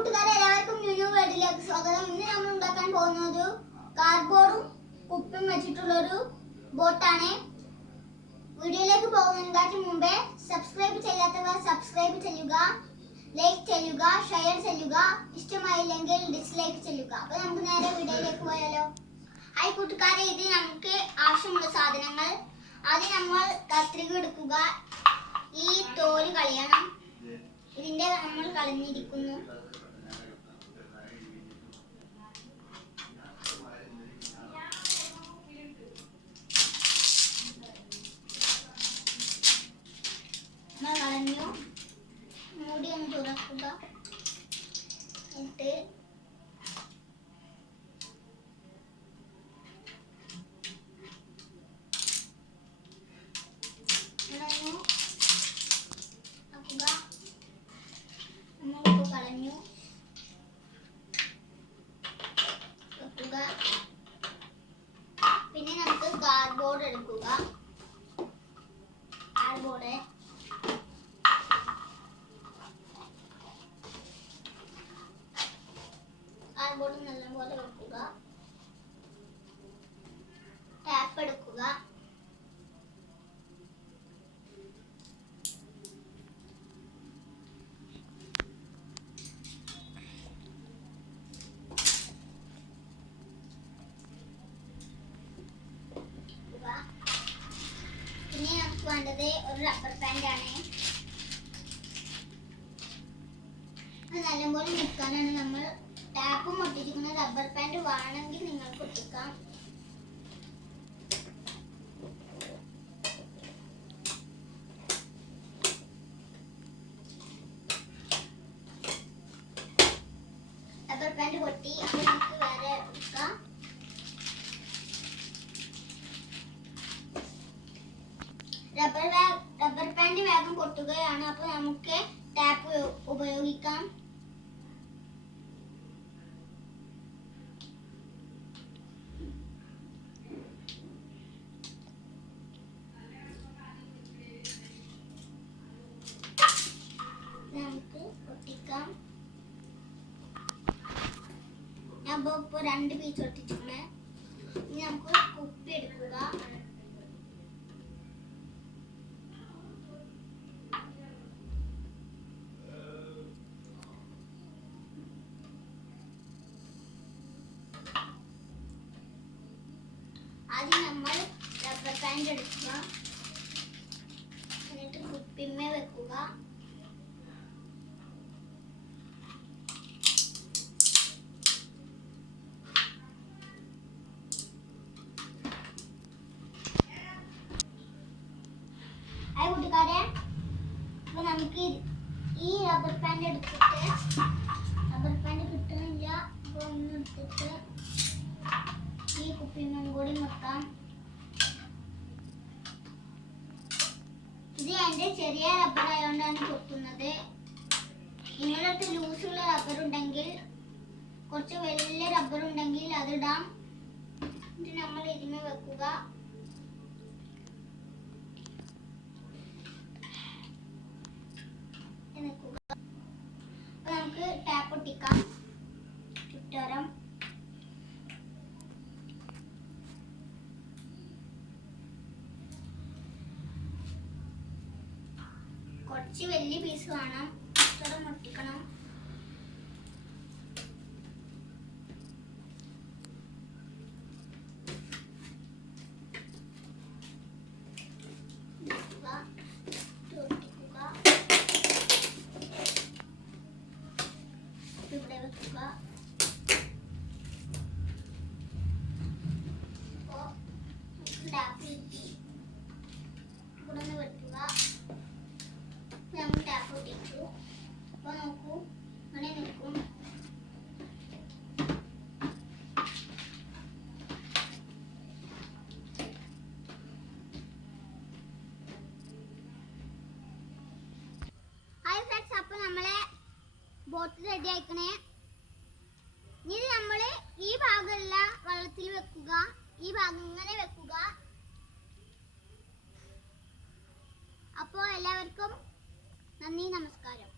കൂട്ടുകാരെ, എല്ലാവർക്കും ന്യൂ വീഡിയോയിലേക്ക് സ്വാഗതം. ഇന്ന് നമ്മൾ ഉണ്ടാക്കാൻ പോകുന്നത് കാർഡ്ബോർഡും കുപ്പിയും വെച്ചിട്ടുള്ള ഒരു ബോട്ടാണ്. വീഡിയോയിലേക്ക് പോകുന്നതിന് മുമ്പേ സബ്സ്ക്രൈബ് ചെയ്യാത്തവർ സബ്സ്ക്രൈബ് ചെയ്യുക, ലൈക്ക് ചെയ്യുക, ഷെയർ ചെയ്യുക. ഇഷ്ടമായില്ലെങ്കിൽ ഡിസ്ലൈക്ക് ചെയ്യുക. അപ്പോൾ നമുക്ക് നേരെ വീഡിയോയിലേക്ക് പോയാലോ. ഹായ് കൂട്ടുകാരെ, ഇത് നമുക്ക് ആവശ്യമുള്ള സാധനങ്ങൾ. ആദ്യം നമ്മൾ കത്രിക എടുക്കുക. ഈ തോല് കളയണം. ഇതിന്റെ നമ്മൾ കളഞ്ഞിരിക്കുന്നു. നമ്മൾ കളഞ്ഞു. മൂടി ഒന്ന് തുറക്കുക. എന്നിട്ട് കളഞ്ഞു വെക്കുക. പിന്നെ നമുക്ക് കാർഡ്ബോർഡ് എടുക്കുക. കാർഡ്ബോർഡ് നല്ലപോലെ വെക്കുക. ടാപ്പ് എടുക്കുക. പിന്നെ നമുക്ക് വേണ്ടത് ഒരു റബ്ബർ ബാൻഡ് ആണ്. അത് നല്ലപോലെ നിൽക്കാനാണ് നമ്മൾ ടാപ്പും ഒട്ടിച്ചിരിക്കുന്ന റബ്ബർ ബാൻഡ് വേണമെങ്കിൽ നിങ്ങൾക്ക് ഒട്ടിക്കാം. റബ്ബർ ബാൻഡ് പൊട്ടി. അപ്പോൾ നമുക്ക് വേറെ ഒട്ടിക്കാം. റബ്ബർ ബാൻഡ് വേഗം പൊട്ടുകയാണ്. അപ്പോൾ നമുക്ക് ടാപ്പ് ഉപയോഗിക്കാം. നമുക്ക് ഒട്ടിക്കാം. ഞാൻ ഇപ്പോൾ 2 പീസ് ഒട്ടിച്ചിട്ടുണ്ട്. ഇനി നമുക്ക് കുപ്പി എടുക്കുക. ആദ്യം നമ്മൾ റബ്ബർ ബാൻഡ് എടുക്കുക. എന്നിട്ട് കുപ്പിമേ വെക്കുക. ഹായ് കൂട്ടുകാരെ, അപ്പോൾ നമുക്ക് ഈ റബ്ബർ ബാൻഡ് എടുത്തിട്ട്, റബ്ബർ ബാൻഡ് കിട്ടുന്നില്ല, അപ്പോൾ ഒന്ന് എടുത്തിട്ട് ഈ കുപ്പിയും കൂടി വെക്കാം. ഇത് എൻ്റെ ചെറിയ റബ്ബർ ആയതുകൊണ്ടാണ് പൊട്ടുന്നത്. നിങ്ങളുടെ ലൂസുള്ള റബ്ബർ ഉണ്ടെങ്കിൽ, കുറച്ച് വലിയ റബ്ബർ ഉണ്ടെങ്കിൽ അതിടാം. ഇത് നമ്മൾ ഇതിന് വെക്കുക. അപ്പോൾ നമുക്ക് ടാപ്പ് ഒട്ടിക്കാം. ചുറ്റോരം കുറച്ച് വലിയ പീസ് വേണം. ചുറ്റോരം ഒട്ടിക്കണം. ഇവിടെ വെക്കുക. ടാപ്പ് ഇവിടെ നിന്ന് വെക്കുക. നമ്മൾ ടാപ്പ് ഒട്ടിച്ചു. അപ്പോൾ നോക്കൂ, അങ്ങനെ നിൽക്കും. ഹായ് ഫ്രണ്ട്സ്, അപ്പോൾ നമ്മളെ ബോട്ട് റെഡി ആയിക്കണേ. ഇത് നമ്മൾ ഈ ഭാഗമല്ല വെള്ളത്തിൽ വെക്കുക. ഈ ഭാഗം ഇങ്ങനെ വെക്കുക. അപ്പോൾ എല്ലാവർക്കും നന്ദി, നമസ്കാരം.